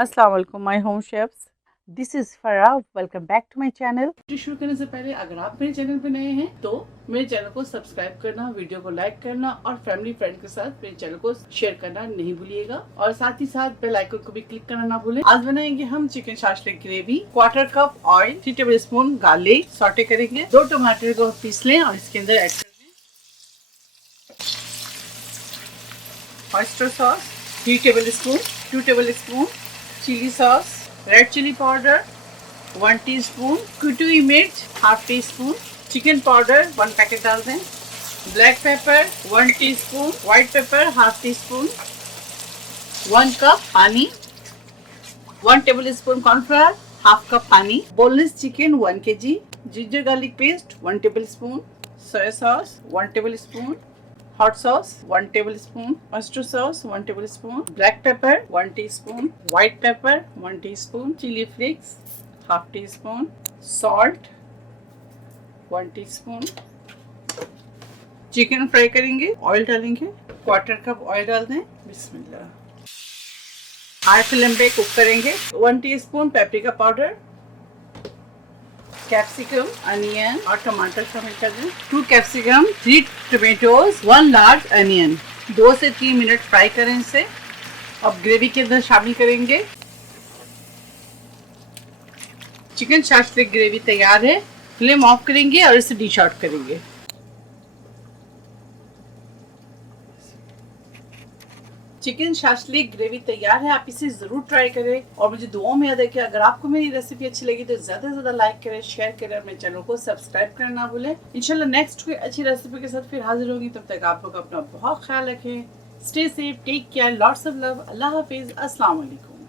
अस्सलाम वालेकुम my home chefs, this is Farah. Welcome back to my channel. शुरू करने से पहले अगर आप मेरे चैनल पे नए हैं तो मेरे चैनल को सब्सक्राइब करना, वीडियो को लाइक करना और फैमिली फ्रेंड के साथ मेरे चैनल को शेयर करना नहीं भूलिएगा और साथ ही साथ बेल आइकन को भी क्लिक करना ना भूलें। आज बनाएंगे हम chicken shashlik gravy. 1/4 cup oil, 3 table spoon garlic saute करेंगे। 2 टमाटर को पीस लें और इसके अंदर ऐड कर दें oyster sauce 3 table spoon, 2 tablespoon chilli sauce, red chilli powder 1 teaspoon, कुटी हुई मिर्च half teaspoon, chicken powder 1 packet डाल दें, black pepper 1 teaspoon, white pepper half teaspoon, 1 cup पानी, 1 tablespoon cornflour, half cup पानी, boneless chicken 1 kg, ginger garlic paste 1 tablespoon, soya sauce 1 tablespoon, hot sauce 1 tablespoon, oyster sauce 1 tablespoon, black pepper 1 teaspoon, white pepper 1 teaspoon, chili flakes half teaspoon, salt 1 teaspoon। Chicken fry करेंगे, oil डालेंगे, 1/4 cup oil डाल दें। बिस्मिल्लाह। High flame पे cook करेंगे। 1 teaspoon paprika powder, capsicum, onion और टमाटर शामिल कर दें। 2 कैप्सिकम, 3 टमेटोज, 1 लार्ज अनियन। 2 से 3 मिनट फ्राई करें इसे। अब ग्रेवी के अंदर शामिल करेंगे। चिकन शाशलिक ग्रेवी तैयार है। फ्लेम ऑफ करेंगे और इसे डिश आउट करेंगे। चिकन शाशलिक ग्रेवी तैयार है। आप इसे जरूर ट्राई करें और मुझे दुआओं में याद रखें। अगर आपको मेरी रेसिपी अच्छी लगी तो ज्यादा से ज्यादा लाइक करें, शेयर करें और मेरे चैनल को सब्सक्राइब करना ना भूलें। इंशाल्लाह नेक्स्ट कोई अच्छी रेसिपी के साथ फिर हाजिर होंगी। तब तक आप लोग अपना बहुत ख्याल रखें। Stay safe, take care, lots of love. अल्लाह हाफिज, अस्सलाम वालेकुम।